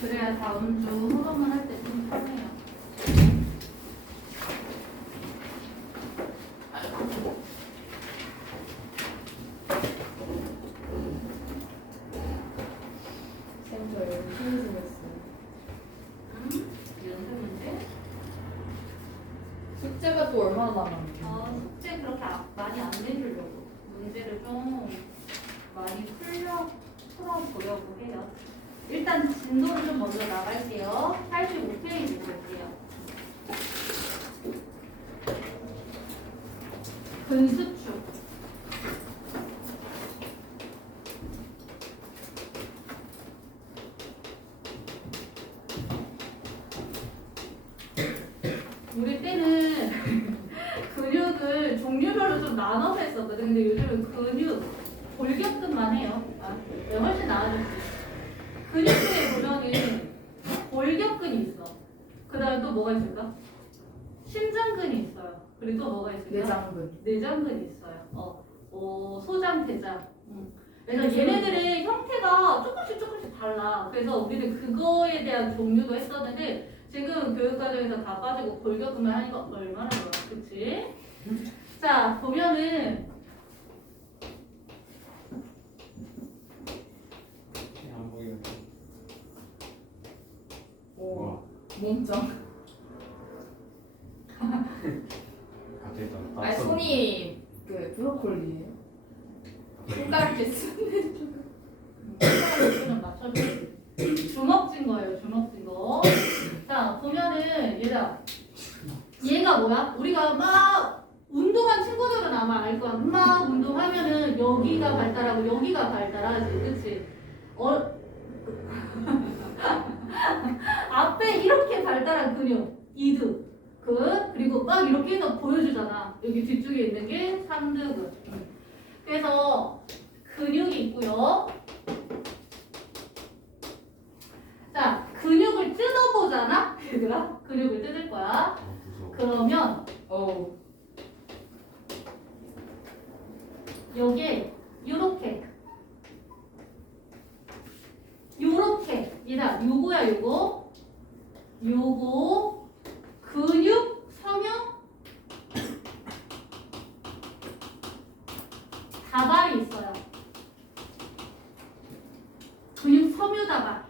그래야 다음 주 호흡만 할 때 좀 편해요. 쌤, 저 열심히 생겼어요. 연습 문제? 숙제가 또 얼마나 남았는데? 숙제 그렇게 많이 안 내주려고 문제를 좀 많이 풀어보려고 해요. 일단 진도를 좀 먼저 나갈게요. 85페이지 볼게요. 근수축. 우리 때는 근육을 종류별로 좀 나눠서 했었거든. 근데 요즘은 근육 골격근만 해요. 네, 훨씬 나아졌지. 근육 중에 보면은 골격근이 있어. 그 다음에 또 뭐가 있을까? 심장근이 있어요. 그리고 또 뭐가 있을까? 내장근. 내장근이 있어요. 소장, 대장. 그래서 얘네들의 형태가 조금씩 달라. 그래서 우리는 그거에 대한 종류도 했었는데 지금 교육과정에서 다 빠지고 골격근만 하니까 얼마나 좋아. 그치? 자, 보면은 안 보이는데. 오, 몸짱. 갑자기 또 아니, 손이 그 브로콜리예요. 손가락 개쓰는. 좀 맞춰줘야지. 주먹진 거예요, 주먹진 거. 자, 보면은 얘가 뭐야? 우리가 막 운동한 친구들은 아마 알 거야. 막 운동하면은 여기가 발달하고 여기가 발달하지, 그치? 앞에 이렇게 발달한 근육, 이두, 그리고 막 이렇게 해서 보여주잖아. 여기 뒤쪽에 있는 게 삼두근. 그래서 근육이 있고요. 자, 근육을 뜯어보잖아? 얘들아, 근육을 뜯을 거야. 그러면 여기에 요렇게 얘들아, 요거야 요거 근육 섬유 다발이 있어요. 근육 섬유 다발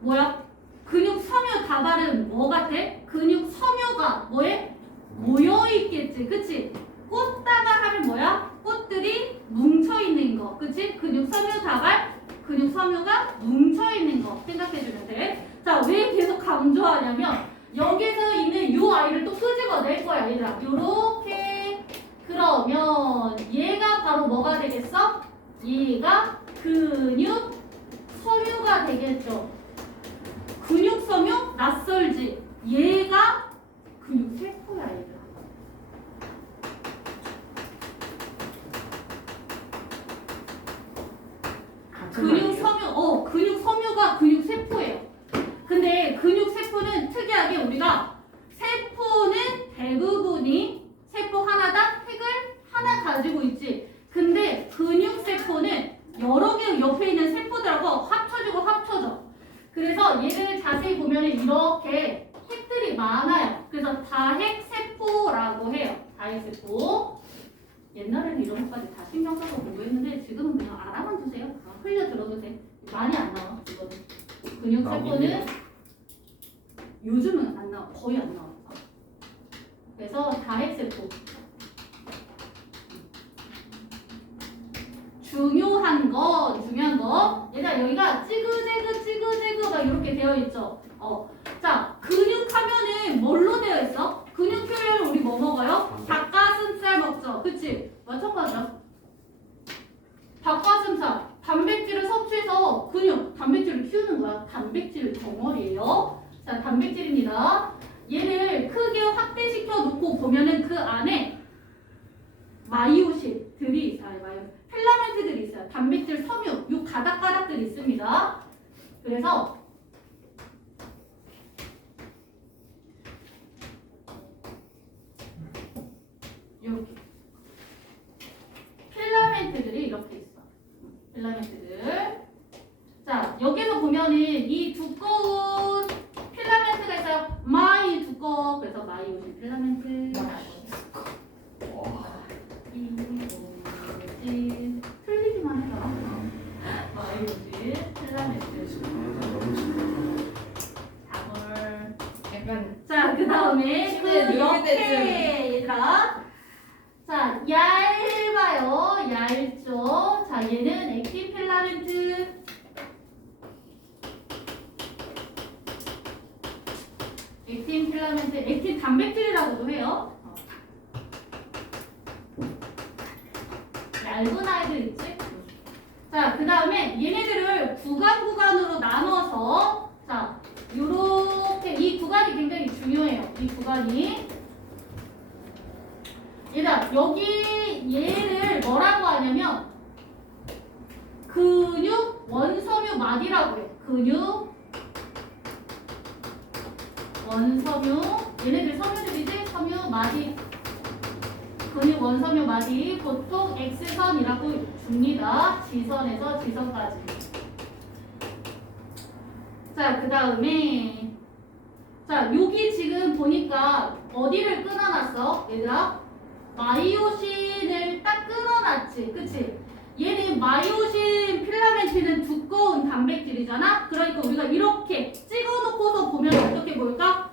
뭐야? 근육 섬유 다발은 뭐 같아? 근육 섬유가 뭐에? 모여있겠지, 그치? 꽃다발 하면 뭐야? 꽃들이 뭉쳐있는 거, 그치? 근육 섬유 다발, 근육 섬유가 뭉쳐있는 거 생각해주면 돼. 자, 왜 계속 강조하냐면 여기서 있는 요 아이를 또 끄집어낼 거야, 얘들아. 요렇게. 그러면 얘가 바로 뭐가 되겠어? 얘가 근육 섬유가 되겠죠. 근육 섬유? 낯설지. 얘가 근육 세포야, 얘들아. 근육 섬유가 근육 세포예요. 근데 근육 세포는 특이하게 우리가 세포는 대부분이 세포 하나당 핵을 하나 가지고 있지. 근데 근육 세포는 여러 개 옆에 있는 세포들하고 합쳐져. 그래서 얘를 자세히 보면 이렇게 핵들이 많아요. 그래서 다핵 세포라고 해요. 다핵 세포. 옛날에는 이런 것까지 다 신경 써서 공부했는데 지금은 그냥 알아만 두세요. 흘려 들어도 돼. 많이 안 나와. 이거는. 근육 세포는 요즘은 안 나와. 거의 안 나와. 그래서 다핵 세포. 중요한 거. 얘들아, 여기가 찌그재그 막 이렇게 되어 있죠. 자, 근육 하면은 뭘로 되어 있어? 근육 표현을 우리 뭐 먹어요? 닭가슴살 먹죠. 그치? 마찬가지야. 닭가슴살. 단백질을 섭취해서 단백질을 키우는 거야. 단백질 덩어리예요. 자, 단백질입니다. 얘를 크게 확대시켜 놓고 보면은 그 안에 마이오신들이 있어요. 필라멘트들이 있어요. 단백질 섬유, 요 가닥가닥들이 있습니다. 그래서 이렇게 필라멘트들이 이렇게 있어. 필라멘트들. 자, 여기서 보면은 이 두꺼운 두꺼운 필라멘트가 있어요. 많이 두꺼워. 그래서 마이오신 필라멘트. 마이오신 틀리기만 해라. 마이오신 필라멘트. 너무 쉽다. 답을. 약간 자, 그 다음에 침대 그 누울 옆에 때쯤. 얘들아. 자, 얇아요. 얇죠. 자, 얘는 액틴 필라멘트. 액틴 필라멘트, 액틴 단백질이라고도 해요. 얇은 아이들 있지? 자, 그 다음에 얘네들을 구간으로 나눠서 자, 요렇게 이 구간이 굉장히 중요해요. 이 구간이. 얘들아, 여기 얘를 뭐라고 하냐면 근육 원섬유 마디라고 해. 근육 원섬유, 얘네들 섬유들이지? 섬유 마디, 근육 원섬유 마디, 보통 X선이라고 줍니다. 지선에서 지선까지. 자, 그 다음에 자, 여기 지금 보니까 어디를 끊어놨어? 얘들아, 마이오신을 딱 끊어놨지, 그치? 얘는 마이오신 필라멘트는 두꺼운 단백질이잖아? 그러니까 우리가 이렇게 찍어놓고서 보면 어떻게 보일까?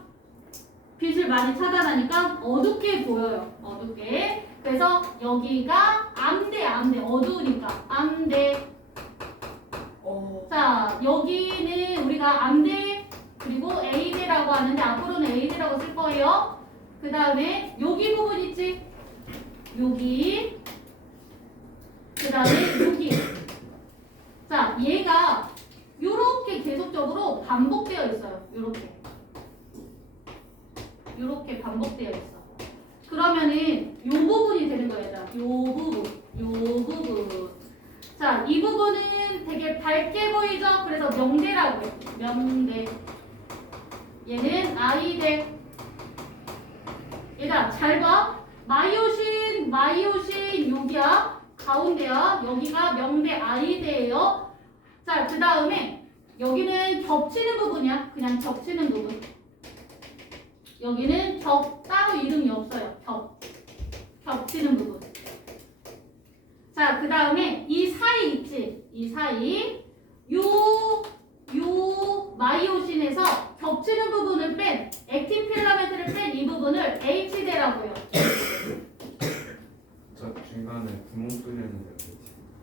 빛을 많이 차단하니까 어둡게 보여요. 어둡게. 그래서 여기가 암대, 어두우니까 암대. 자, 여기는 우리가 암대 그리고 A대라고 하는데 앞으로는 A대라고 쓸 거예요. 그 다음에 여기 부분 있지? 여기. 그 다음에 여기. 자, 얘가 요렇게 계속적으로 반복되어 있어요. 요렇게 반복되어 있어. 그러면은 요 부분이 되는 거야, 얘들아. 요 부분. 자, 이 부분은 되게 밝게 보이죠? 그래서 명대라고 해. 명대. 얘는 아이대. 얘들아, 잘 봐. 마이오신 여기야. 가운데야. 여기가 명대 아이대예요. 자, 그 다음에 여기는 겹치는 부분이야. 그냥 겹치는 부분. 여기는 따로 이름이 없어요. 겹치는 부분. 자, 그 다음에 이 사이 있지? 이 사이. 요 마이오신에서 겹치는 부분을 뺀, 액틴 필라멘트를 뺀 이 부분을 H대라고 해요. 저 중간에 구멍 뚫렸는데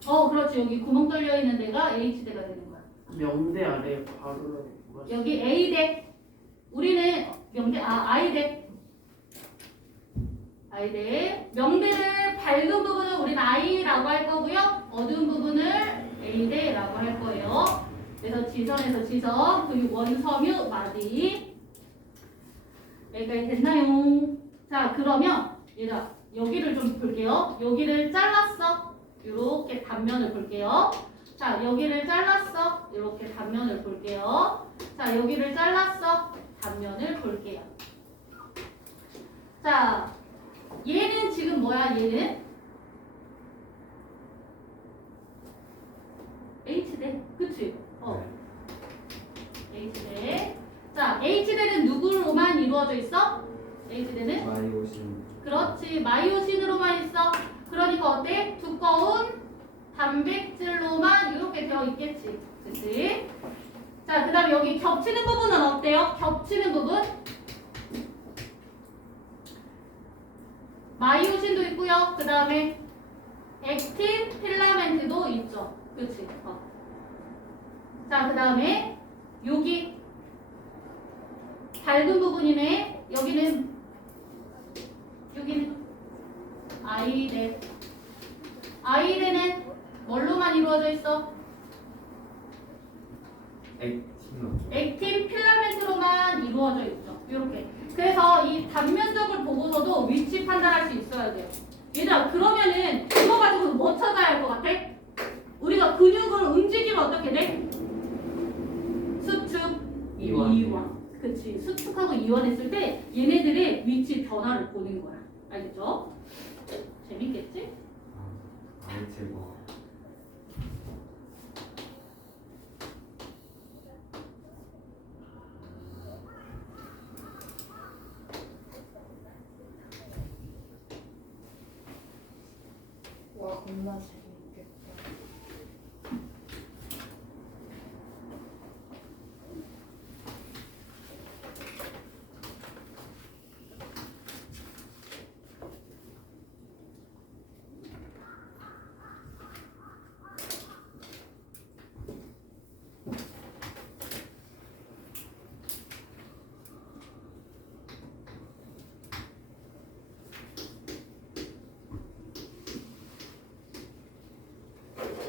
그렇지. 여기 구멍 뚫려 있는 데가 H대가 되는 거야. 명대 아래 바로 여기 A대. 우리는 I대. 명대를 밝은 부분은 우리는 I라고 할 거고요. 어두운 부분을 A대라고 할 거예요. 그래서 지선에서 지선, 그리고 원섬유 마디. 여기까지 됐나요? 자, 그러면 얘들아, 여기를 좀 볼게요. 여기를 잘랐어. 이렇게 단면을 볼게요. 자, 여기를 잘랐어. 이렇게 단면을 볼게요. 자, 여기를 잘랐어. 단면을 볼게요. 자, 얘는 지금 뭐야? 얘는 H대, 그치? H대. 자, H대는 누구로만 이루어져 있어? H대는? 마이오신. 그렇지, 마이오신으로만 있어. 그러니까 어때? 두꺼운 단백질로만 이렇게 되어 있겠지. 그치? 자, 그 다음에 여기 겹치는 부분은 어때요? 겹치는 부분. 마이오신도 있고요. 그 다음에 액틴 필라멘트도 있죠. 그치? 자, 그 다음에 여기 밝은 부분이네. 여기는 아이대. 아이대는 뭘로만 이루어져 있어? 액틴 필라멘트로만 이루어져 있죠. 이렇게. 그래서 이 단면적을 보고서도 위치 판단할 수 있어야 돼요. 얘들아, 그러면은 이거 가지고 뭐 찾아야 할 것 같아? 우리가 근육을 움직이면 어떻게 돼? 수축, 이완. 그치. 수축하고 이완했을 때 얘네들의 위치 변화를 보는 거야. 알겠죠? 재밌겠지? 제거. 와 겁나 재밌겠다.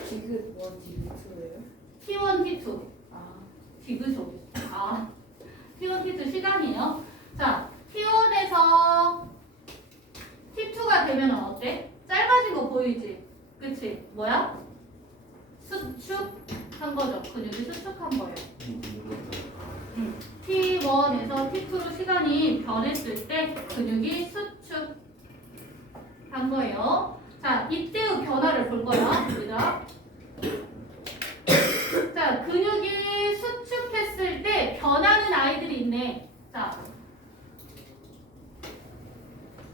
디귿 1, 디귿 2예요? T1, T2 아, 디귿죠. 아, T1, T2 시간이에요. 자, T1에서 T2가 되면 어때? 짧아진 거 보이지? 그치? 뭐야? 수축한 거죠. 근육이 수축한 거예요. T1에서 T2로 시간이 변했을 때 근육이 수축한 거예요. 자, 이때의 변화를 볼 거야. 얘들아. 자, 근육이 수축했을 때 변하는 아이들이 있네. 자,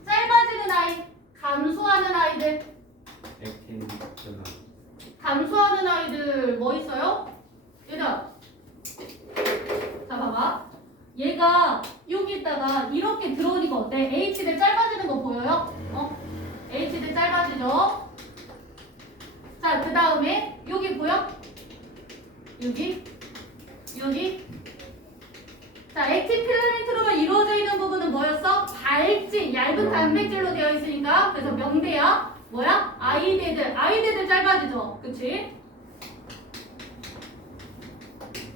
짧아지는 아이, 감소하는 아이들, 액틴 변화. 감소하는 아이들 뭐 있어요? 얘들아. 자, 봐봐. 얘가 여기 있다가 이렇게 들어오니까 어때? H대 짧아지는 거 보여요? H대 짧아지죠? 자, 그 다음에 여기 보여? 여기? 자, 액틴 필라멘트로만 이루어져 있는 부분은 뭐였어? 발질, 얇은 단백질로 되어 있으니까 그래서 명대야. 뭐야? 아이대들 짧아지죠? 그치?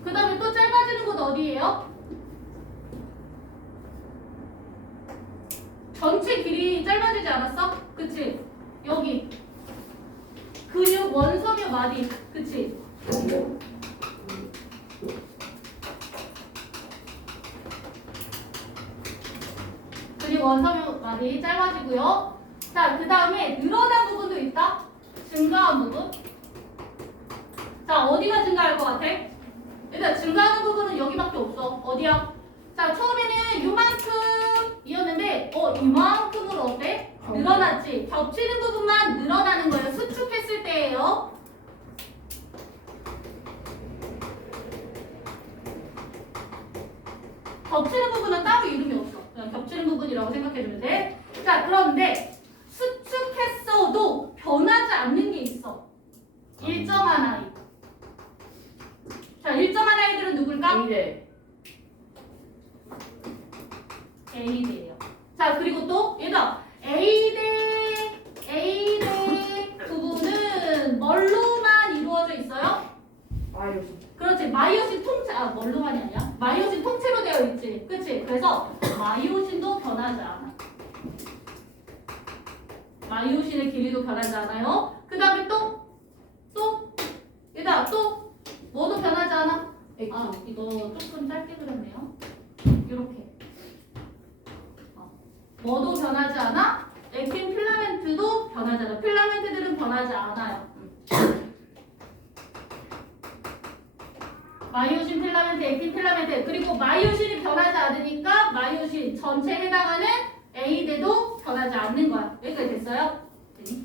그 다음에 또 짧아지는 곳 어디예요? 전체 길이 짧아지지 않았어? 그치? 여기 근육 원섬유 마디 그치? 근육 원섬유 마디 짧아지고요. 자, 그 다음에 늘어난 부분도 있다. 증가한 부분. 자, 어디가 증가할 것 같아? 일단 증가하는 부분은 여기밖에 없어. 어디야? 자, 처음에는 요만큼이었는데 이만큼으로 어때? 늘어났지. 겹치는 부분만 늘어나는 거예요. 수축했을 때예요. 겹치는 부분은 따로 이름이 없어. 그냥 겹치는 부분이라고 생각해주면 돼. 자, 그런데 수축했어도 변하지 않는 게 있어. 일정한 아이. 자, 일정한 아이들은 누굴까? A대. A대예요. 자, 그리고 또 얘가 A대 부분은 뭘로만 이루어져 있어요? 마이오신. 그렇지. 마이오신 통째, 뭘로만이 아니야? 마이오신 통째로 되어 있지. 그치? 그래서 마이오신도 변하지 않아. 마이오신의 길이도 변하지 않아요. 그 다음에 또 얘들아 또 뭐도 변하지 않아? 이거 조금 짧게 그렸네요. 이렇게. 뭐도 변하지 않아? 액틴 필라멘트도 변하지 않아. 필라멘트들은 변하지 않아요. 마이오신 필라멘트, 액틴 필라멘트, 그리고 마이오신이 변하지 않으니까 마이오신 전체에 해당하는 A대도 변하지 않는 거야. 여기까지 됐어요? 네.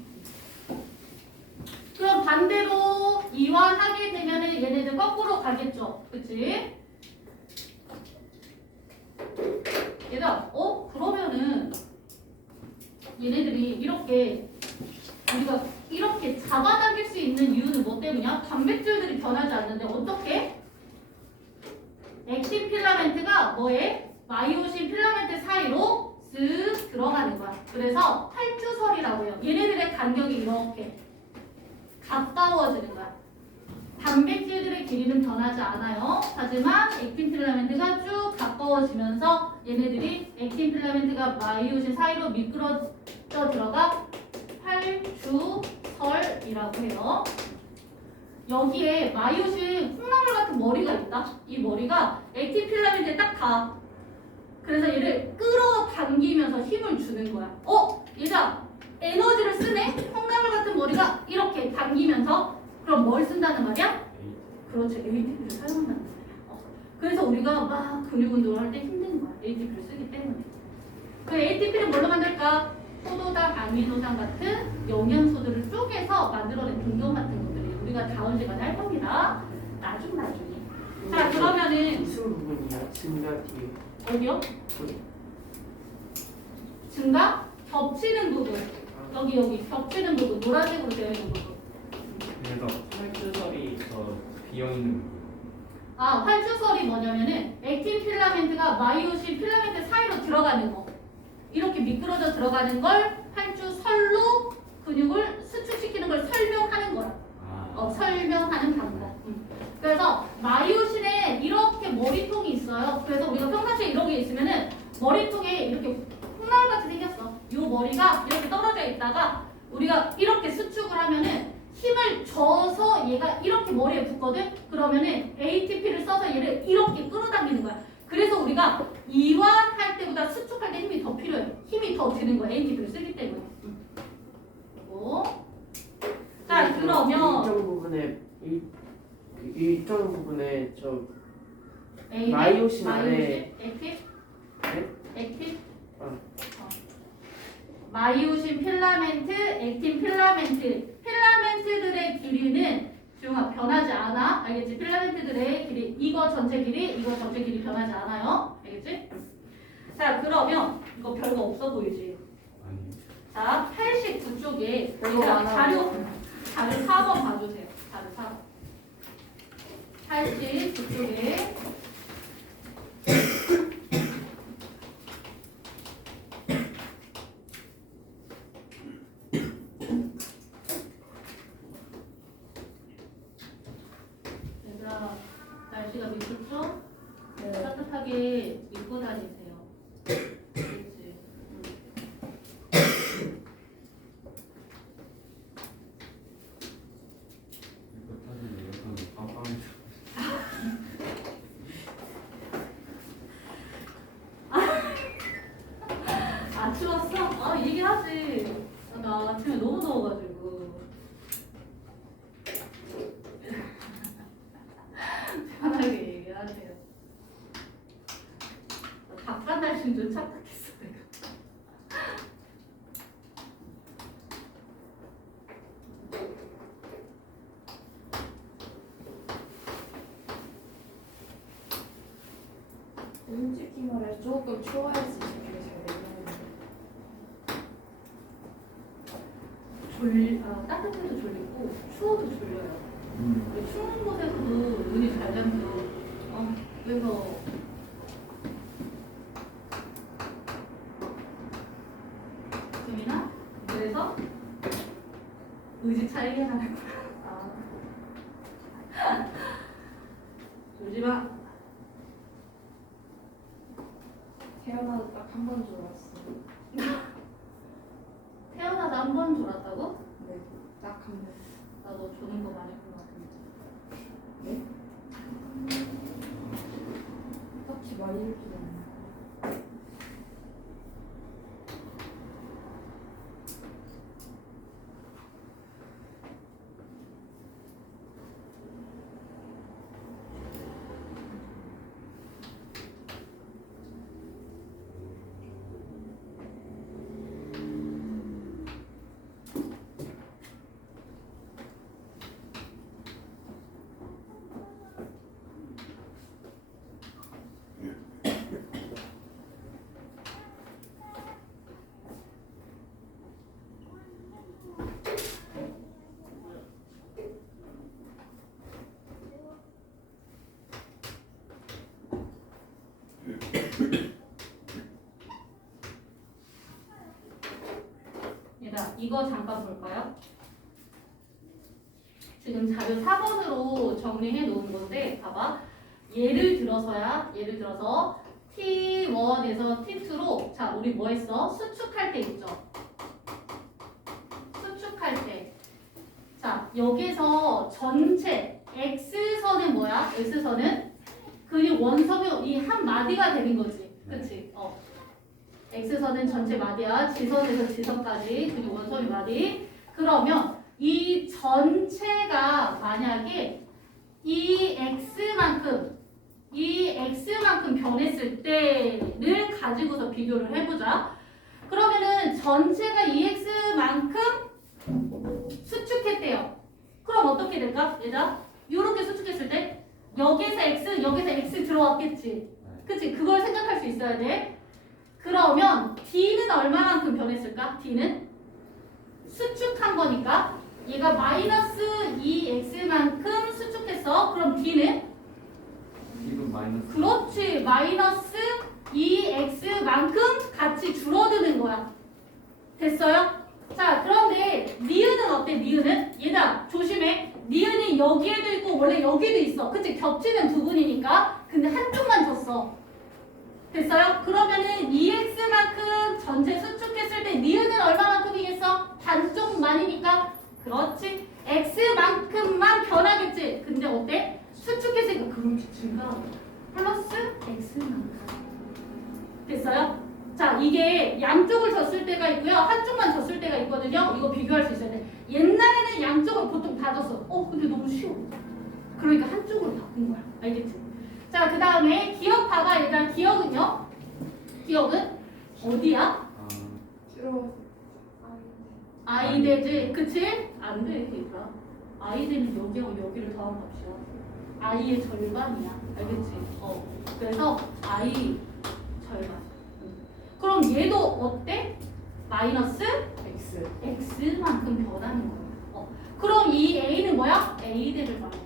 그럼 반대로 이완하게 되면은 얘네들 거꾸로 가겠죠. 그치? 얘들아, 그러면은 얘네들이 이렇게 우리가 이렇게 잡아당길 수 있는 이유는 뭐 때문이야? 단백질들이 변하지 않는데 어떻게? 액틴 필라멘트가 뭐에? 마이오신 필라멘트 사이로 쓱 들어가는 거야. 그래서 활주설이라고 해요. 얘네들의 간격이 이렇게 가까워지는 거야. 단백질들의 길이는 변하지 않아요. 하지만 액틴 필라멘트가 쭉 가까워지면서 얘네들이 액틴 필라멘트가 마이오신 사이로 미끄러져 들어가 활주설이라고 해요. 여기에 마이오신 콩나물 같은 머리가 있다. 이 머리가 액틴 필라멘트에 딱 가. 그래서 얘를 끌어당기면서 힘을 주는 거야. 얘가 에너지를 쓰네? 콩나물 같은 머리가 이렇게 당기면서 그럼 뭘 쓴다는 말이야? 그렇죠. ATP를 사용한다는 말이야. 그래서 우리가 막 근육 운동을 할 때 힘든 거야. ATP를 쓰기 때문에. 그 ATP를 뭘로 만들까? 포도당, 아미노산 같은 영양소들을 쪼개서 만들어낸 등경 같은 것들이 우리가 다음 시간에 할 겁니다. 나중에. 자, 그러면은 무슨 부분이야? 증가 뒤에. 어디요? 증가? 겹치는 부분. 여기 겹치는 부분. 노란색으로 되어 있는 부분. 그래서 활주설이 저 비어있는 부분. 아, 활주설이 뭐냐면은 액틴 필라멘트가 마이오신 필라멘트 사이로 들어가는 거. 이렇게 미끄러져 들어가는 걸 활주설로 근육을 수축시키는 걸 설명하는 거야. 설명하는 방법. 그래서 마이오신에 이렇게 머리통이 있어요. 그래서 우리가 평상시에 이런 게 있으면은 머리통에 이렇게 콩나물같이 생겼어. 이 머리가 이렇게 떨어져 있다가 우리가 이렇게 수축을 하면은 힘을 줘서 얘가 이렇게 머리에 붙거든. 그러면은 ATP를 써서 얘를 이렇게 끌어당기는 거야. 그래서 우리가 이완할 때보다 수축할 때 힘이 더 필요해. 힘이 더 드는 거야. ATP를 쓰기 때문에. 그리고 자, 그러면 일정 부분에 저 A는 마이오신 안에 액틴? 네? 액틴? 어. 마이오신 필라멘트, 액틴 필라멘트. 필라멘트들의 길이는 지웅아 변하지 않아. 알겠지? 필라멘트들의 길이 이거 전체 길이, 이거 전체 길이 변하지 않아요. 알겠지? 자, 그러면 이거 별거 없어 보이지? 아니. 자, 89쪽에 별거 많아. 자료 4번 봐주세요. 자료 4번. 89쪽에 얘들아, 날씨가 미쳤죠? 네. 따뜻하게 입고 다니세요. 그렇지? 이거 타는 여기서는 빵빵해서. 아, 추웠어? 아, 얘기하지. 나 아침에 너무 더워가지고. 편하게 얘기하세요. 바깥 날씨인 줄 착각했어, 내가. 솔직히 말해 조금 추워야지 집중이 잘 되는. 따뜻해도 졸리고 추워도 졸려요. 추운 곳에서도 눈이 잘 잠겨. 그래서 수민아, 그래서 의지 차이게 하는 거야. 졸지 마. 태어나도 딱 한 번 졸았어. 태어나서 한 번 졸았다고? 네, 딱 한 번. 나 너 조는 거 많이 본 것 같은데. 네? 딱히 많이 읽지도 않아요. 얘들아, 이거 잠깐 볼까요? 지금 자료 4번으로 정리해 놓은 건데, 봐봐. 예를 들어서 T1에서 T2로, 자, 우리 뭐 했어? 수축할 때 있죠? 수축할 때. 자, 여기서 전체, X선은 뭐야? X선은 근육 원섬유 이 한 마디가 되는 거지. 그치? X선은 전체 마디야. 지선에서 지선까지 근육 원섬유 마디. 그러면 이 전체가 만약에 이 X만큼 변했을 때를 가지고서 비교를 해보자. 그러면은 얘는 전체가 EX만큼 수축했대요. 그럼 어떻게 될까? 얘들아, 요렇게 수축했을 때 여기서 X 들어왔겠지. 그치? 그걸 생각할 수 있어야 돼. 그러면 D는 얼마만큼 변했을까? D는 수축한 거니까 얘가 마이너스 2X만큼 수축했어. 그럼 D는 이건 마이너스. 그렇지. 마이너스 2X만큼 같이 줄어드는 거야. 됐어요? 자, 그런데 니은은 어때? 니은은? 얘들아, 조심해. 니은이 여기에도 있고 원래 여기도 있어. 그치? 겹치는 부분이니까. 근데 한쪽만 줬어. 됐어요? 그러면은 2X만큼 전체 수축했을 때 니은은 얼마만큼이겠어? 반쪽만이니까. 그렇지. X만큼만 변하겠지. 근데 어때? 수축했으니까 그렇지. 증가. 플러스 X만큼. 됐어요? 자, 이게 양쪽을 줬을 때가 있고요. 한쪽만 줬을 때가 있거든요. 이거 비교할 수 있어야 돼. 옛날에는 양쪽을 보통 다 줬어. 근데 너무 쉬워. 그러니까 한쪽으로 바꾼 거야. 알겠지? 자, 그 다음에 기억 봐봐. 얘들아, 기억은요? 기억은 어디야? 아, 싫어. 아이데즈. 그치? 안 돼, 얘들아. 아이데는 여기하고 여기를 더한 값이야. 아이의 절반이야. 알겠지? 그래서 아이 절반. 그럼 얘도 어때? 마이너스 X. X만큼 변하는 거야. 그럼 이 A는 뭐야? A대를 말해.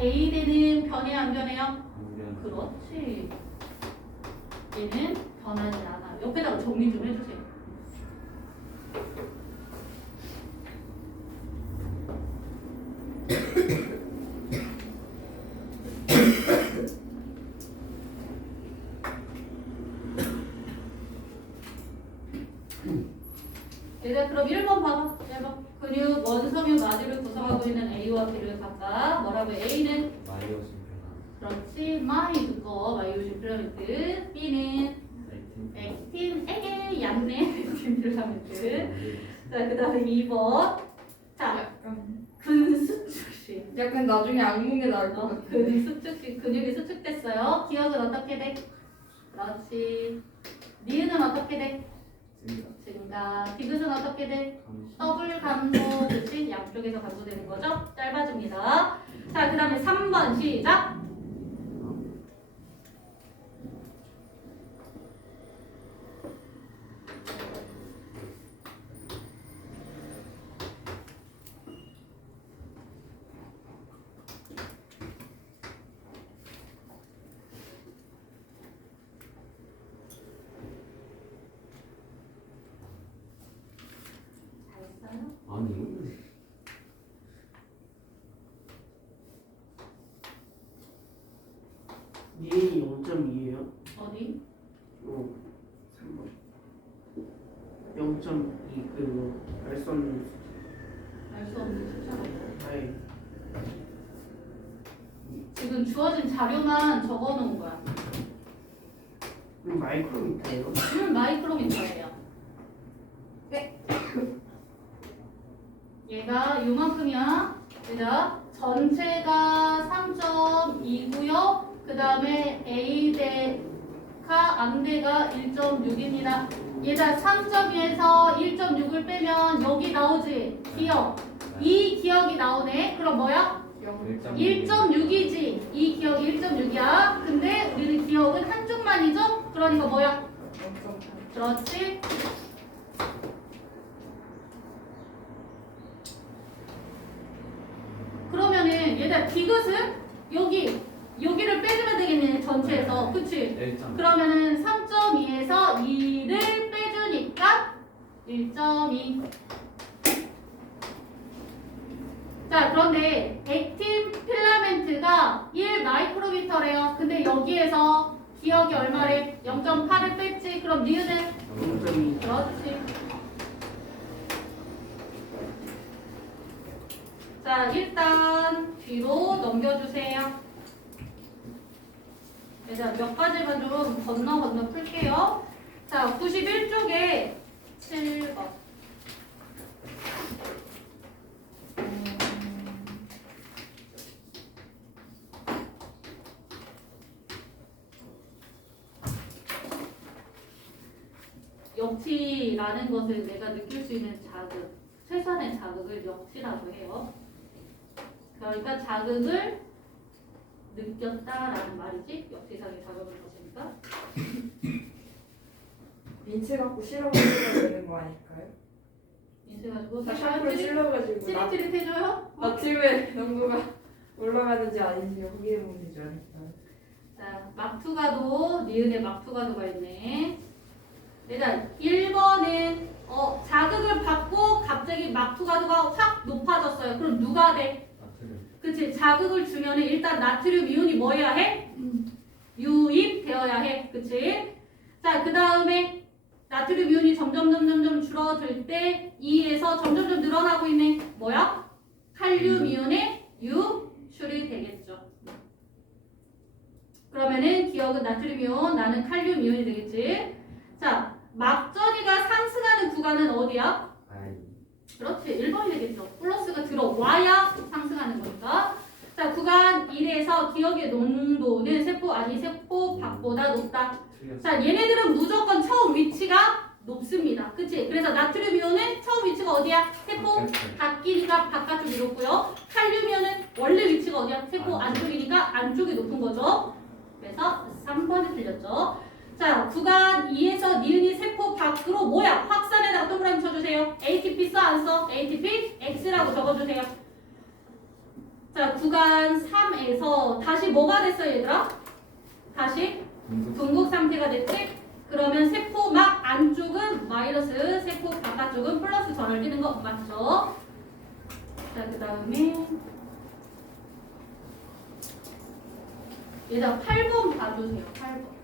A대는 변해 안 변해요? 안변. 그렇지. 얘는 변하지 않아. 옆에다가 정리 좀 해주세요. 얘들아, 그럼 1번 봐봐. 1번. 근육 원섬유 마디를 구성하고 있는 A와 B를 각각 뭐라고 해? A는 마이너스 변화. 그렇지. 마이 두꺼워. 마이오신 피라미드. B는 라이팅. 액틴 에게 얀네 액틴 피라미드. 자, 그 다음에 2번. 자, 약간. 근수축식. 약간 나중에 악몽에 나올 것 같아. 근수축식. 근육이 수축됐어요. 기억은 어떻게 돼? 그렇지. 니은은 어떻게 돼? 증가. 디귿은 어떻게 돼? 더블 감소. 그치? 양쪽에서 감소되는 거죠? 짧아집니다. 자, 그 다음에 3번 시작. 잘했어요? 아니. 니은이 0.2예요? 어디? 3번 0.2 그거 알 수 없는 알 수 없는 숫자가 있어. 아이 지금 주어진 자료만 적어놓은 거야. 마이크로미터예요? 마이크로미터예요. 네. 얘가 요만큼이야. 얘가 전체가 3.2고요. 그 다음에 A대가 암대가 1.6입니다. 얘가 3.2에서 1.6을 빼면 여기 나오지? 기억. 이 기억이 나오네. 그럼 뭐야? 1.6이지. 이 기억이 1.6이야. 근데 우리는 기억은 한쪽만이죠? 그러니까 뭐야? 0.8. 그렇지. 그러면은 얘들아 디귿은 여기를 빼주면 되겠네. 전체에서. 그치? 1점. 그러면은 3.2에서 2를 빼주니까 1.2. 자, 그런데 액틴 필라멘트가 1 마이크로미터래요. 근데 여기에서 기억이 얼마래? 0.8을 뺐지. 그럼 니은은? 0.2 그렇지. 자, 일단 뒤로 넘겨주세요. 얘들아, 몇 가지만 좀 건너 풀게요. 자, 91쪽에 7번. 역치라는 것을 내가 느낄 수 있는 자극, 최소한의 자극을 역치라고 해요. 그러니까 자극을 느꼈다라는 말이지. 역치상의 자극을 것이니까. 민체 갖고 실어가지고 되는 거 아닐까요? 인쇄가지고 샴푸를 실러가지고 찌릿찌릿해져요? 나트륨의 농도가 올라가는지 아닌지 확인해보면 되지 않을까요? 자, 막투가도, 니은의 막투가도가 있네. 일단 1번은 자극을 받고 갑자기 막투가도가 확 높아졌어요. 그럼 누가 돼? 나트륨. 그치? 자극을 주면은 일단 나트륨 이온이 뭐 해야 해? 유입되어야 해. 그치? 자, 그 다음에 나트륨 이온이 점점 줄어들 때 2에서 점점 늘어나고 있는 뭐야? 칼륨 이온의 유출이 되겠죠. 그러면은 기억은 나트륨 이온, 나는 칼륨 이온이 되겠지. 자, 막전이가 상승하는 구간은 어디야? 아이. 그렇지. 1번이 되겠죠. 플러스가 들어와야 상승하는 거니까. 자, 구간 1에서 기억의 농도는 세포 밖보다 높다. 틀렸어. 자, 얘네들은 무조건 처음 위치가 높습니다. 그치? 그래서 나트륨 이온은 처음 위치가 어디야? 세포 밖 길이가 바깥쪽이 높고요. 칼륨 이온은 원래 위치가 어디야? 세포 안쪽이니까 안쪽이 높은 거죠. 그래서 3번이 틀렸죠. 자, 구간 2에서 니은이 세포 밖으로 뭐야? 확산에다가 동그라미 쳐주세요. ATP 써? 안 써? ATP X라고 적어주세요. 자, 구간 3에서 다시 뭐가 됐어요, 얘들아? 다시 둥국 상태가 됐지? 그러면 세포 막 안쪽은 마이너스, 세포 바깥쪽은 플러스 전을 띄는 거 맞죠? 자, 그 다음에 얘들아 8번 봐주세요. 8번.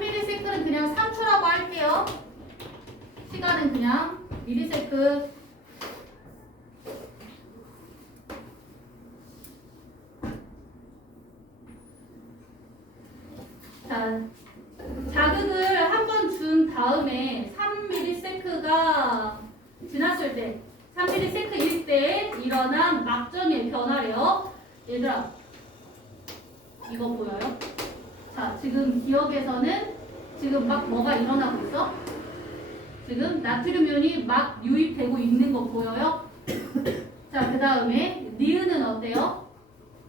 미리세클은 그냥 3초라고 할게요. 시간은 그냥 미리세클. 자, 자극을 한 번 준 다음에 3ms가 지났을 때 3ms일 때 일어난 막점의 변화래요. 얘들아, 이거 보여요? 자, 지금 기억에서는 지금 막 뭐가 일어나고 있어? 지금 나트륨 이온이 막 유입되고 있는 거 보여요? 자, 그 다음에 니은은 어때요?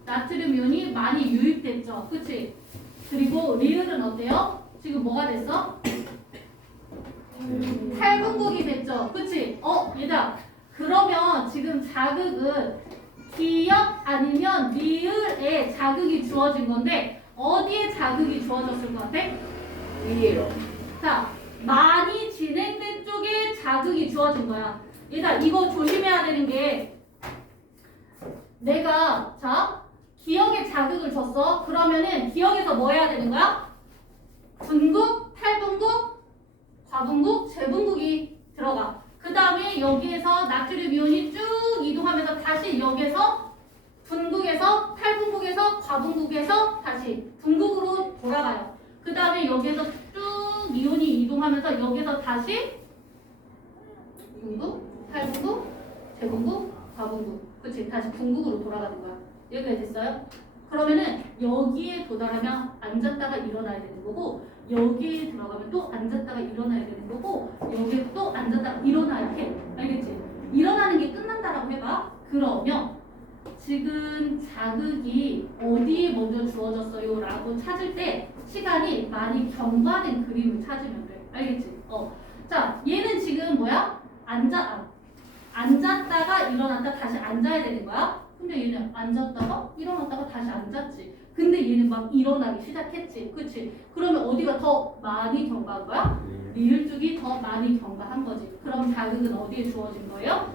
나트륨 이온이 많이 유입됐죠? 그치? 그리고 리을은 어때요? 지금 뭐가 됐어? 탈분국이 됐죠? 그치? 얘들아, 그러면 지금 자극은 기역 아니면 리을에 자극이 주어진 건데 어디에 자극이 주어졌을 것 같아? 위에요. 자, 많이 진행된 쪽에 자극이 주어진 거야. 얘들아, 이거 조심해야 되는 게 내가 자 기역에 자극을 줬어. 그러면은 기역에서 뭐 해야 되는 거야? 분국, 탈분국, 과분국, 재분국이 들어가. 그 다음에 여기에서 나트륨 이온이 쭉 이동하면서 다시 여기에서 분국에서 탈분국에서 과분국에서 다시 분국으로 돌아가요. 그 다음에 여기에서 쭉 이온이 이동하면서 여기서 다시 분국, 탈분국, 재분국, 과분국. 그치? 다시 분국으로 돌아가는 거야. 여기가 됐어요? 그러면은 여기에 도달하면 앉았다가 일어나야 되는 거고 여기에 들어가면 또 앉았다가 일어나야 되는 거고 여기에 또 앉았다가 일어나야 해. 알겠지? 일어나는 게 끝난다라고 해봐. 그러면 지금 자극이 어디에 먼저 주어졌어요? 라고 찾을 때 시간이 많이 경과된 그림을 찾으면 돼. 알겠지? 자, 얘는 지금 뭐야? 앉았다가 일어났다 다시 앉아야 되는 거야. 근데 얘는 앉았다가 일어났다가 다시 앉았지. 근데 얘는 막 일어나기 시작했지. 그치? 그러면 어디가 더 많이 경과한 거야? 리을 쪽이 더 많이 경과한 거지. 그럼 자극은 어디에 주어진 거예요?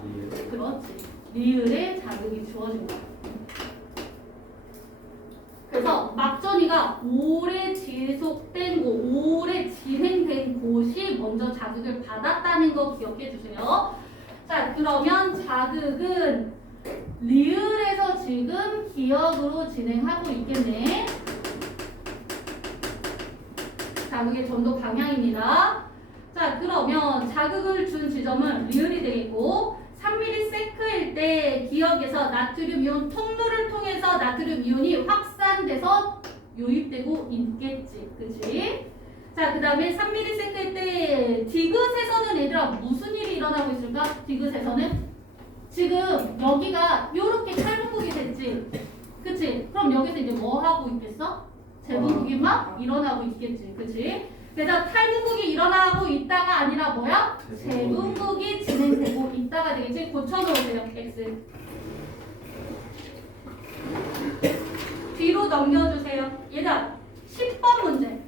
그렇지. 리을에 자극이 주어진 거야. 그래서 막전이가 오래 지속된 곳, 오래 진행된 곳이 먼저 자극을 받았다는 거 기억해 주세요. 자, 그러면 자극은 리을에서 지금 기억으로 진행하고 있겠네. 자극의 전도 방향입니다. 자, 그러면 자극을 준 지점은 리을이 되겠고 3mS일 때 기억에서 나트륨 이온 통로를 통해서 나트륨 이온이 확산돼서 유입되고 있겠지. 그치? 자, 그 다음에 3mS일 때 디귿에서는 얘들아 무슨 일이 일어나고 있을까? 디귿에서는 지금 여기가 요렇게 칼분국이 됐지. 그치? 그럼 여기서 이제 뭐 하고 있겠어? 재분국이 막 일어나고 있겠지. 그치? 그래서 탈분국이 일어나고 있다가 아니라 뭐야? 재분국이 진행되고 있다가 되겠지? 고쳐놓으세요. X. 뒤로 넘겨주세요. 얘들아 10번 문제.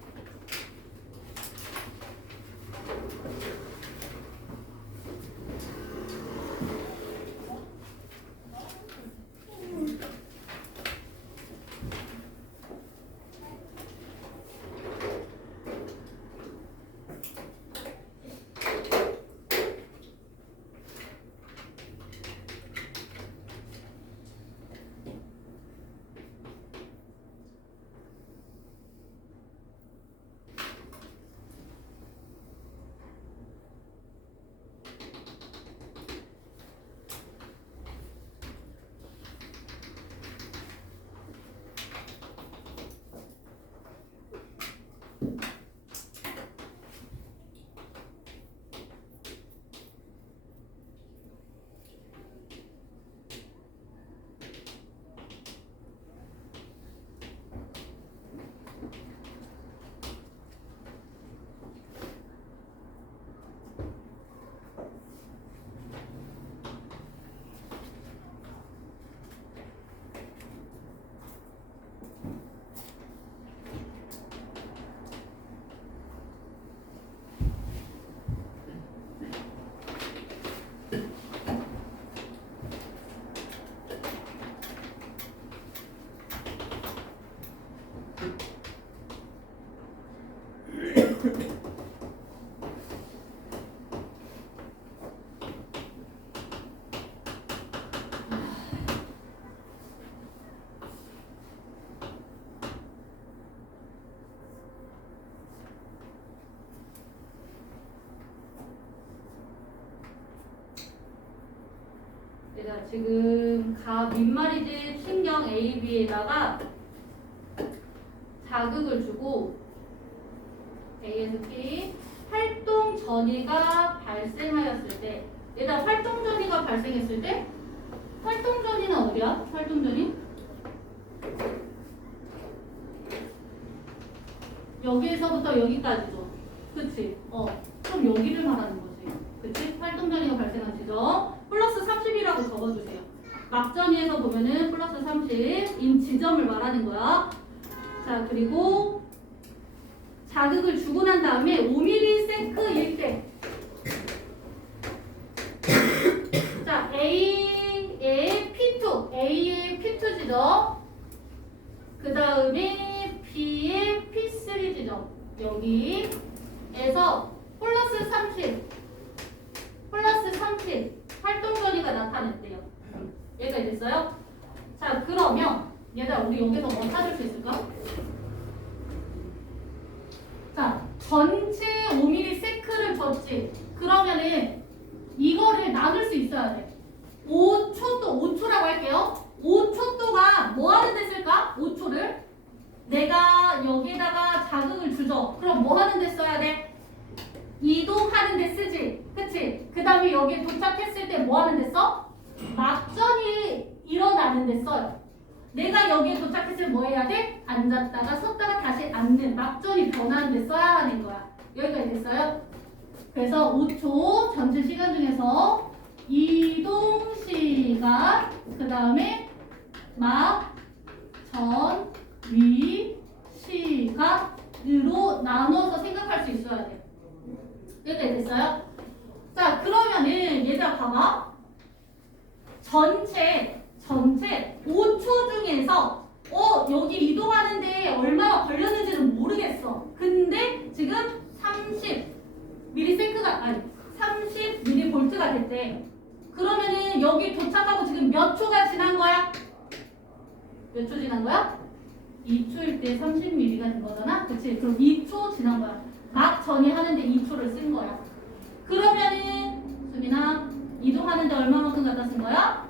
얘들아 지금 가 민말이집 신경 A, B에다가 자극을 주고 A에서 B 활동 전이가 발생하였을 때 얘들아 활동 전이가 발생했을 때 활동 전이는 어디야? 활동 전이? 여기에서부터 여기까지죠. 그치? 그럼 여기를 말하는 거지. 그치? 활동 전이가 발생한 지점 플러스 30이라고 적어주세요. 막전이에서 보면은 플러스 30인 지점을 말하는 거야. 자, 그리고 자극을 주고 난 다음에 5mS일 때 자, A의 P2 지점 그 다음에 B의 P3 지점 여기에서 플러스 30 활동 전이가 나타냈대요. 얘가 됐어요? 자, 그러면 얘들아 우리 여기서 뭐 찾을 수 있을까? 자, 전체 5mS를 줬지. 그러면은 이거를 나눌 수 있어야 돼. 5초라고 할게요. 5초도가 뭐 하는 데 쓸까? 5초를 내가 여기다가 자극을 주죠. 그럼 뭐 하는 데 써야 돼? 이동하는 데 쓰지. 그치? 그 다음에 여기에 도착했을 때 뭐 하는 데 써? 막전이 일어나는 데 써요. 내가 여기에 도착했을 때 뭐 해야 돼? 앉았다가 섰다가 다시 앉는 막전이 변하는 데 써야 하는 거야. 여기까지 됐어요? 그래서 5초 전체 시간 중에서 이동 시간, 그 다음에 막, 전, 위, 시간으로 나눠서 생각할 수 있어야 돼. 이렇게 됐어요? 자, 그러면은 얘들아 봐봐. 전체 5초 중에서 여기 이동하는데 얼마나 걸렸는지는 모르겠어. 근데 지금 30mV가 됐대. 그러면은 여기 도착하고 지금 몇 초가 지난 거야? 몇 초 지난 거야? 2초일 때 30mV가 된 거잖아? 그치? 그럼 2초 지난 거야. 막 전이 하는데 2초를 쓴 거야. 그러면은 수민아 이동하는데 얼마만큼 갖다 쓴 거야?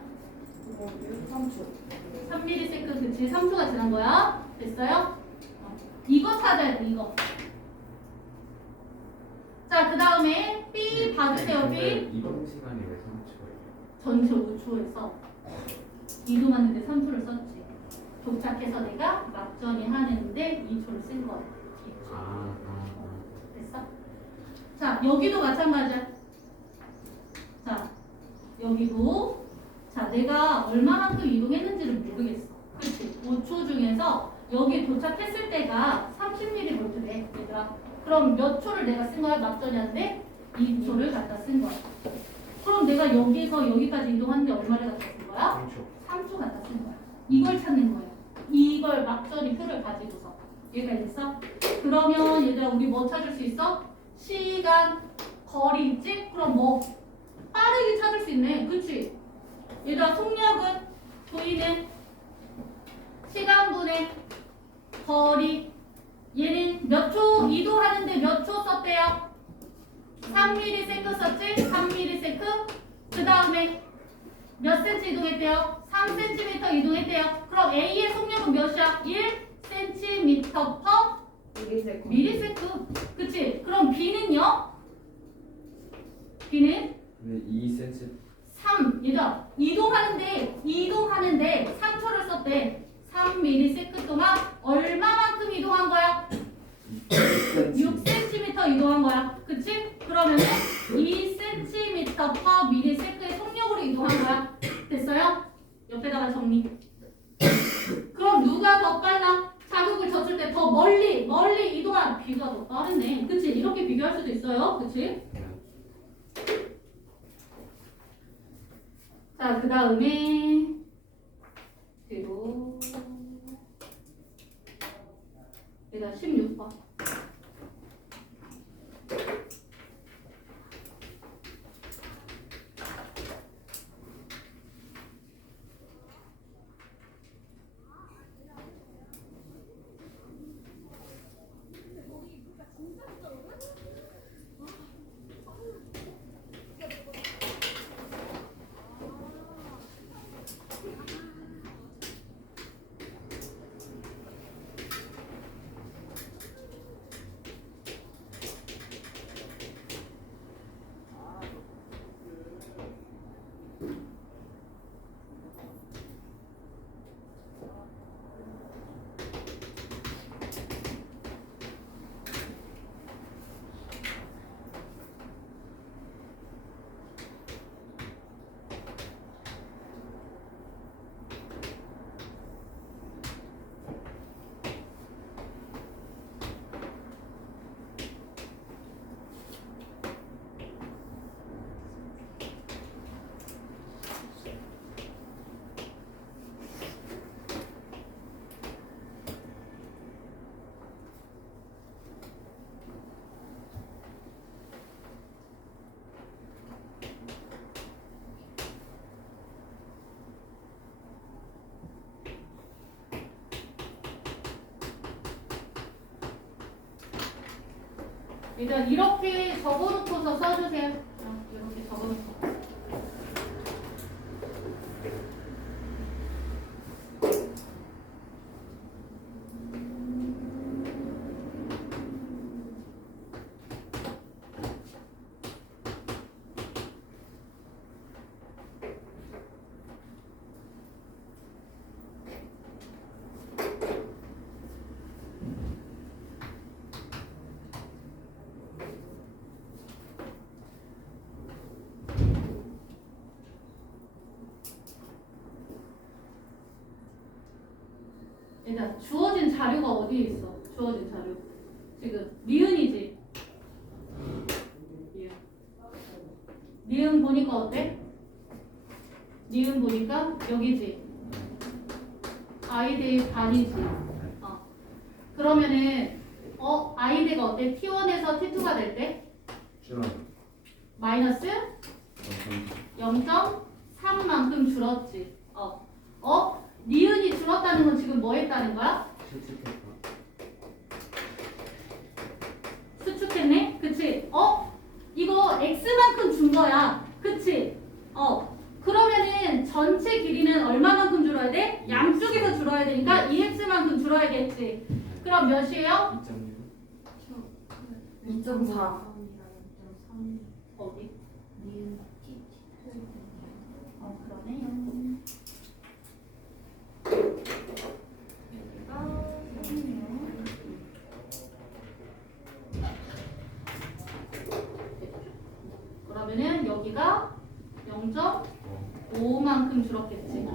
3초. 3ms 그치? 3초가 지난 거야. 됐어요? 이거 찾아야 돼 이거. 자, 그 다음에 B 봐주세요. B 이동 시간이 왜 3초예요? 전체 5초에서 이동하는데 3초를 썼지. 도착해서 내가 막전이 하는데 2초를 쓴 거야. 2초. 됐어? 자, 여기도 마찬가지야. 자, 여기도 자, 내가 얼마만큼 이동했는지를 모르겠어. 그치? 5초 중에서 여기 도착했을 때가 30mV래, 얘들아. 그럼 몇 초를 내가 쓴 거야? 막전이었는데 2초를 갖다 쓴 거야. 그럼 내가 여기서 여기까지 이동하는데 얼마를 갖다 쓴 거야? 3초 갖다 쓴 거야. 이걸 찾는 거야. 이걸 막전이 표를 가지고서. 여기까지 됐어? 그러면 얘들아 우리 뭐 찾을 수 있어? 시간, 거리 있지? 그럼 뭐 빠르게 찾을 수 있네. 그치? 얘들아 속력은 V는 시간분의 거리. 얘는 몇 초 이동하는데 몇 초 썼대요? 3ms 썼지? 3ms. 그 다음에 몇 cm 이동했대요? 3cm 이동했대요. 그럼 A의 속력은 몇이야? 1cm/ms. 그치? 그럼 B는요? B는 근데 2cm 3. 얘들아 이동하는데 3초를 썼대. 3ms 동안 얼마만큼 이동한 거야? 6cm 이동한 거야. 그치? 그러면은 2cm/ms의 속력으로 이동한 거야. 됐어요? 옆에다가 정리. 그럼 누가 더 빨라? 자극을 줬을 때 더 멀리 이동한 B가 더 빠르네. 그치? 이렇게 비교할 수도 있어요. 그치? 자, 그 다음에 뒤로 얘가 16번. 일단 이렇게 적어놓고서 써주세요. 이렇게 적어놓고. 얘들아 주어진 자료가 어디에 있어? 주어진 자료 지금 니은이지. 니은 보니까 어때? 니은 보니까 여기지. 아이들 반이지. 그러면은 아이들가 어때? T1에서 T2가 될 때 줄어. 마이너스 0.3만큼 줄었지. 니은이 줄었다는 건 지금 뭐 했다는 거야? 수축했네? 그치? 이거 x만큼 준 거야. 그치? 그러면은 전체 길이는 얼마만큼 줄어야 돼? 양쪽에서 줄어야 되니까 2x만큼 줄어야겠지. 그럼 몇이에요? 2.4. 어디? 그러네요. 여기가 3이요. 그러면은 여기가 0.5만큼 줄었겠지.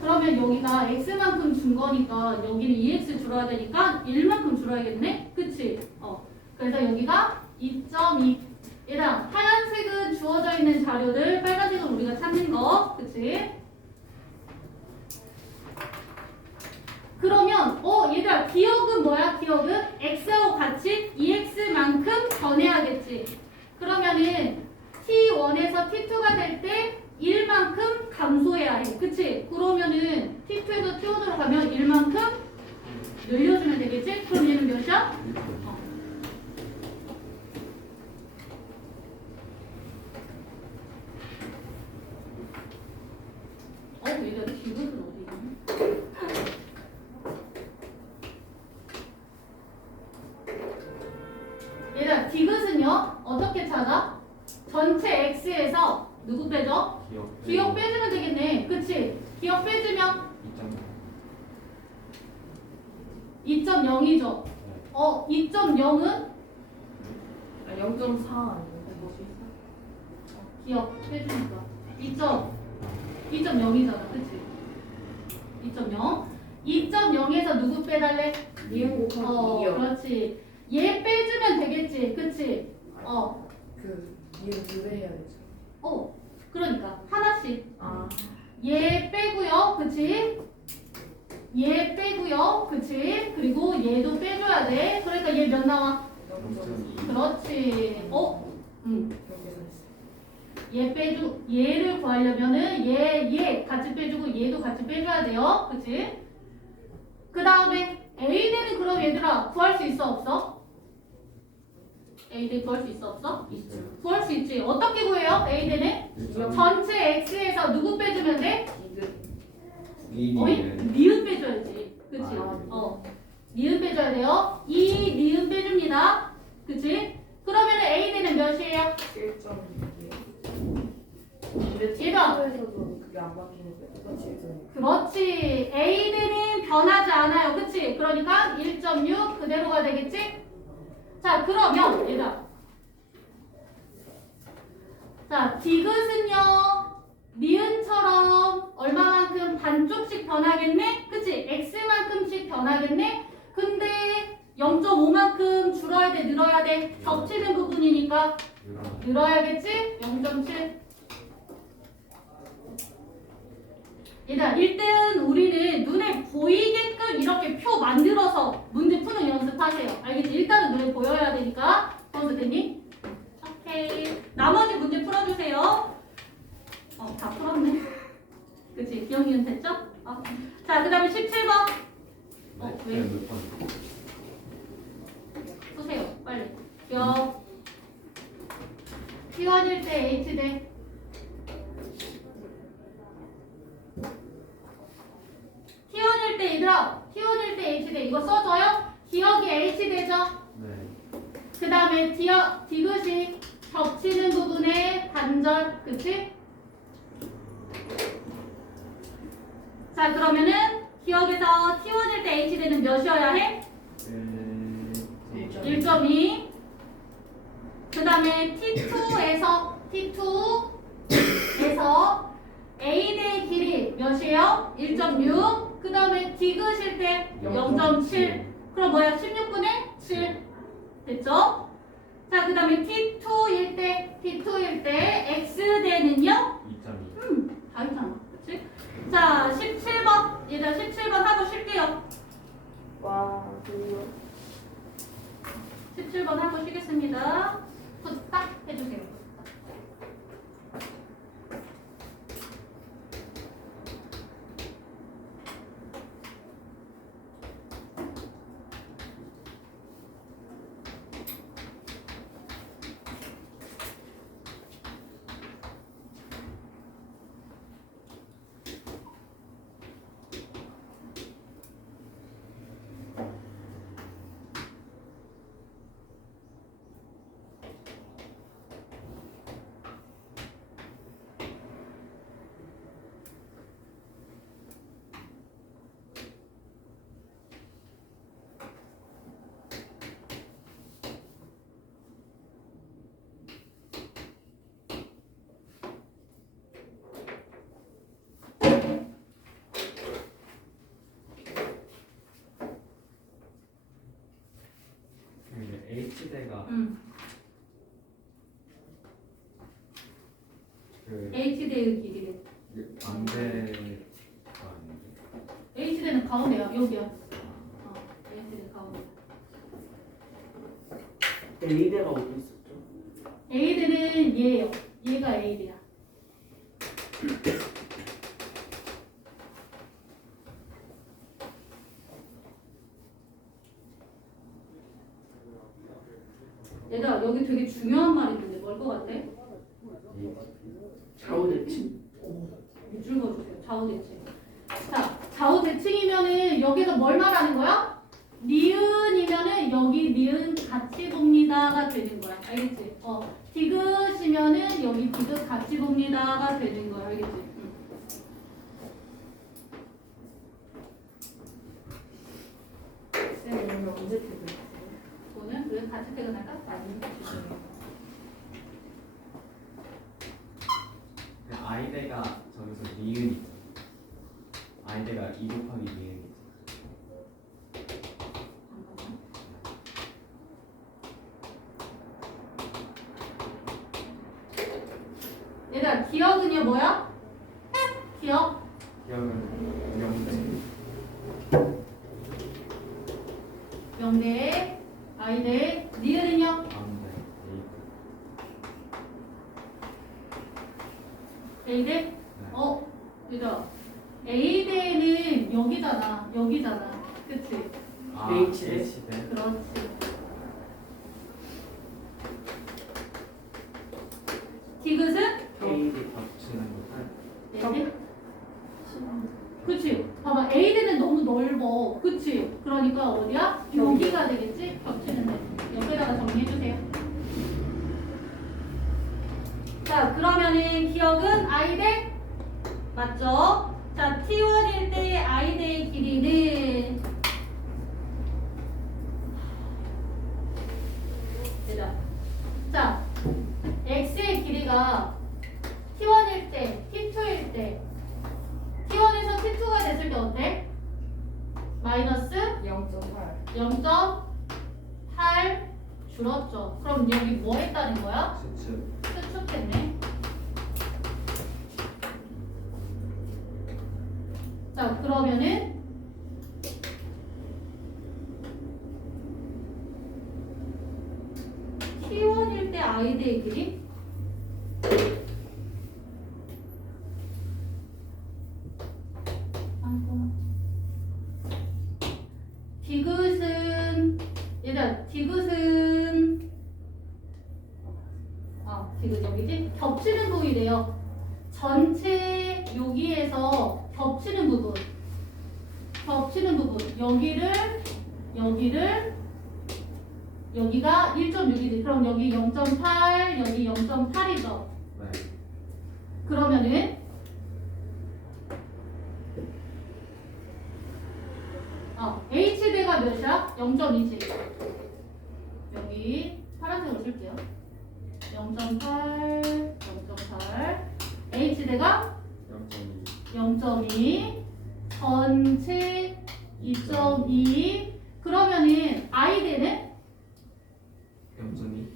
그러면 여기가 x만큼 준 거니까 여기는 2x 줄어야 되니까 1만큼 줄어야겠네? 그치? 그래서 여기가 2.2. 얘들아, 하얀색은 주어져 있는 자료들, 빨간색은 우리가 찾는 거. 그치? 그러면 얘들아, 기억은 뭐야? 기억은 x하고 같이 2x만큼 변해야겠지. 그러면은 t1에서 t2가 될 때 1만큼 감소해야 해. 그치? 그러면은 t2에서 t1으로 가면 1만큼 늘려주면 되겠지? 그럼 얘는 몇이야? 얘가 디귿은 어디 있니? 얘들아, 디귿은요? 어떻게 찾아? 전체 x에서 누구 빼줘? 기억 빼주면 되겠네. 그치? 기억 빼주면 2.0이죠. 2.0은 0.4 아니에요? 기억 빼주니까 2.0이잖아. 그치? 2.0. 2.0에서 누구 빼달래? 니은 곱하기 2요. 그렇지. 얘 빼주면 되겠지. 그치? 니은 2배 해야 되죠. 그러니까 하나씩. 아. 얘 빼고요. 그치? 얘 빼고요. 그치? 그리고 얘도 빼줘야 돼. 그러니까 얘 몇 나와? 0.2. 그렇지. 그렇게 했어요. 얘를 구하려면은 얘 같이 빼주고 얘도 같이 빼줘야 돼요. 그치? 그 다음에 A대는 그럼 얘들아 구할 수 있어 없어? A대 구할 수 있어 없어? 있죠. 구할 수 있지. 어떻게 구해요? A대는? 전체 X에서 누구 빼주면 돼? 니은 빼줘야지. 그치? 니은 빼줘야 돼요. 이 니은 빼줍니다. 그치? 그러면은 A대는 몇이에요? 1.2. 근데 얘가 T2에서도 그게 안 바뀌는데 똑같이 해서 그렇지. A대는 변하지 않아요. 그치? 그러니까 1.6 그대로가 되겠지? 자, 그러면 얘들아. 자, 디귿은요. 니은처럼 얼마만큼 반쪽씩 변하겠네? 그치? X만큼씩 변하겠네? 근데 0.5만큼 줄어야 돼? 늘어야 돼? 겹치는 부분이니까 늘어야겠지? 0.7. 얘들아, 1등 우리는 눈에 보이게끔 이렇게 표 만들어서 문제 푸는 연습하세요. 알겠지? 일단은 눈에 보여야 되니까. 선생님. 오케이. 나머지 문제 풀어주세요. 다 풀었네. 그치? 기억, 니은 됐죠? 자, 그 다음에 17번. 왜? 푸세요. 빨리. 기억. T1일 때 H대. T1일 때 얘들아, T1일 때 H대 이거 써줘요? 기억이 H대죠? 그 다음에 디귿이 겹치는 부분의 반절, 그치? 자, 그러면은 기억에서 T1일 때 H대는 몇이어야 해? 1.2. 그 다음에 T2에서 A대의 길이 몇이에요? 1.6. 그 다음에 디귿일 때 0.7. 그럼 뭐야? 16분의 7. 됐죠? 자, 그 다음에 T2일 때 X대는요? 2.2. 다 있잖아. 그치? 자, 17번. 얘들아, 17번 하고 쉴게요. 와, 그리고 17번 하고 쉬겠습니다. 딱 해주세요. H대가 그 H대의 길이래. 반대가 아닌데. H대는 가운데야. 여기야. H대 가운데. A대가 어디 있었죠? A대는 얘예요. 얘가 A대야. 얘들아, 여기 되게 중요한 말이 있는데 뭘 것 같아? 좌우대칭. 밑줄 그어주세요. 좌우대칭. 자, 좌우대칭이면은 여기서 뭘 말하는 거야? 니은이면은 여기 니은 같이 봅니다가 되는 거야. 알겠지? 디귿이면은 여기 디귿 같이 봅니다가 되는 거야. 알겠지? 쌤 오늘 언제 퇴근하세요? 오늘 왜 같이 퇴근할까? I대가 저기서 니은이 있잖아. I대가 2 곱하기 니은이 있잖아. 얘들아, 기억은요 뭐야? 기억? 기억은 0대. 명대, I대, 니은은요? 가운데 A대? 네. 그죠? A대는 여기잖아. 여기잖아. 그치? H대? H대. 그렇지. 디귿은? A대. 겹치는 거. A대? 그치? 봐봐. A대는 너무 넓어. 그치? 그러니까 어디야? 여기가 되겠지? 겹치는 데. 옆에다가 정리해주세요. 자, 그러면은 기억은 I대? 맞죠? 자, T1일 때 I대의 길이는 자, X의 길이가 T1일 때, T2일 때 T1에서 T2가 됐을 때 어때? 마이너스 0.8. 0.8 줄었죠. 그럼 여기 뭐 했다는 거야? 수축. 수축했네. 자, 그러면은 T1일 때 I대의 길이 디귿은 얘들아, 디귿은 디귿 여기지? 겹치는 부위래요. 전체 여기에서 겹치는 부분 여기가 1.6이지. 그럼 여기 0.8 여기 0.8이죠. 네. 그러면은 H대가 몇이야? 0.2지. 여기 파란색으로 쓸게요. 0.8 H대가 0.2. 0.2. 전체 2.2 그러면은 아이대는 0.2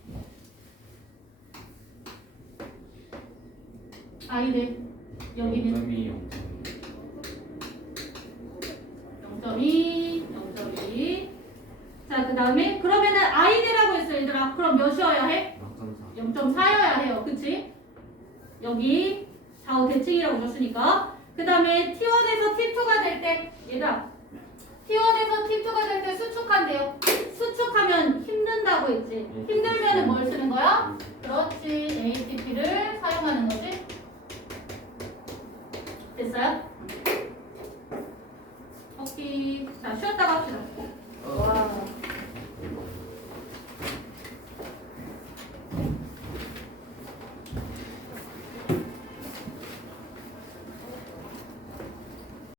아이대 여기는 0.2 0.2 0.2 자 그 다음에 그러면은 아이대라고 했어 얘들아. 그럼 몇이어야 해? 0.4 0.4여야 해요. 그치? 여기 좌우 대칭이라고 줬으니까 그 다음에 T1에서 T2가 될 때 얘들아 T1에서 T2가 될 때 수축한대요. 수축하면 힘든다고 했지. 힘들면은 뭘 쓰는 거야? 그렇지. ATP를 사용하는 거지. 됐어요? 오케이. 자 쉬었다가 합시다.